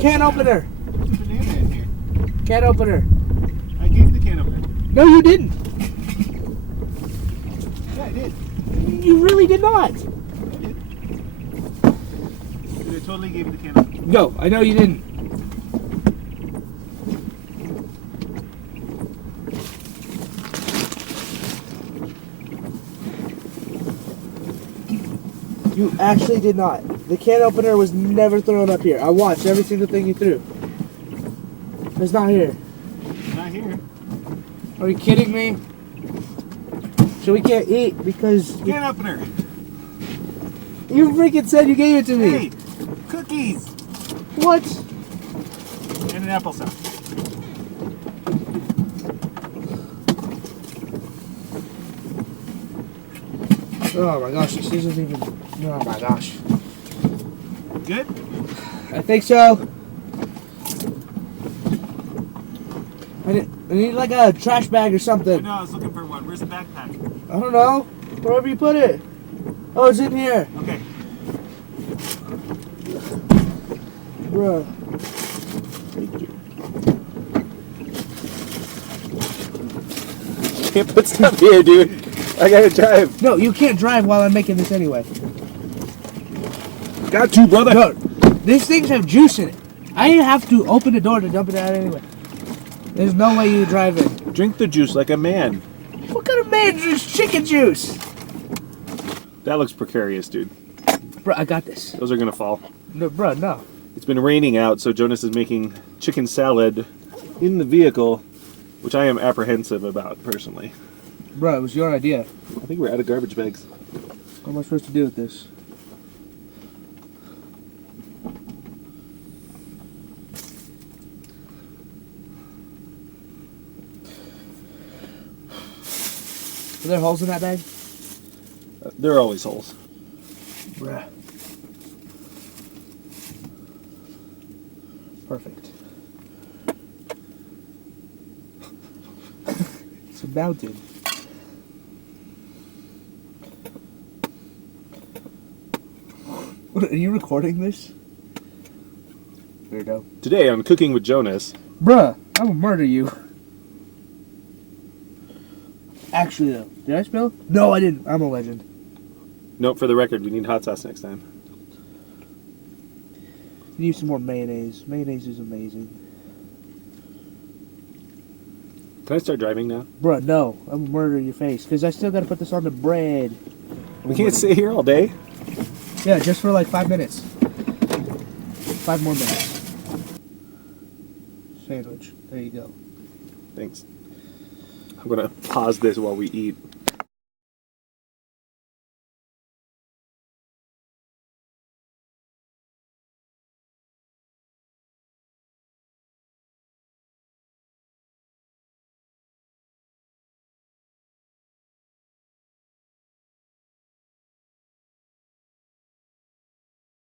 Can opener. There's a banana in here. Can opener. I gave you the can opener. No, you didn't. Yeah, I did. You really did not. I did. Dude, I totally gave you the can opener. No, I know you didn't. You actually did not. The can opener was never thrown up here. I watched every single thing you threw. It's not here. Not here. Are you kidding me? So we can't eat because Can opener. you freaking said you gave it to me. Hey, cookies What? and an applesauce. Oh my gosh, this isn't even. Oh my gosh. Good? I think so. I need like a trash bag or I something. know, I was looking for one. Where's the backpack? I don't know. Wherever you put it. Oh, it's in here. Okay. Bruh. Can't put stuff here, dude. I gotta drive. No, you can't drive while I'm making this anyway. Got to, brother. No, these things have juice in it. I have to open the door to dump it out anyway. There's no way you drive it. Drink the juice like a man. What kind of man drinks chicken juice? That looks precarious, dude. Bro, I got this. Those are gonna fall. No, bro, no. It's been raining out, so Jonas is making chicken salad in the vehicle, which I am apprehensive about, personally. Bro, it was your idea. I think we're out of garbage bags. What am I supposed to do with this? Are there holes in that bag? There are always holes. Bruh. Perfect. It's a mountain. What, are you recording this? Weirdo. Today on Cooking with Jonas. Bruh, I will murder you. Actually, though, did I spill? No, I didn't. I'm a legend. Note for the record, we need hot sauce next time. Need some more mayonnaise. Mayonnaise is amazing. Can I start driving now? Bruh, no. I'm gonna murder your face. Because I still gotta put this on the bread. We can't stay here all day. Yeah, just for like 5 minutes. 5 more minutes. Sandwich. There you go. Thanks. I'm gonna pause this while we eat.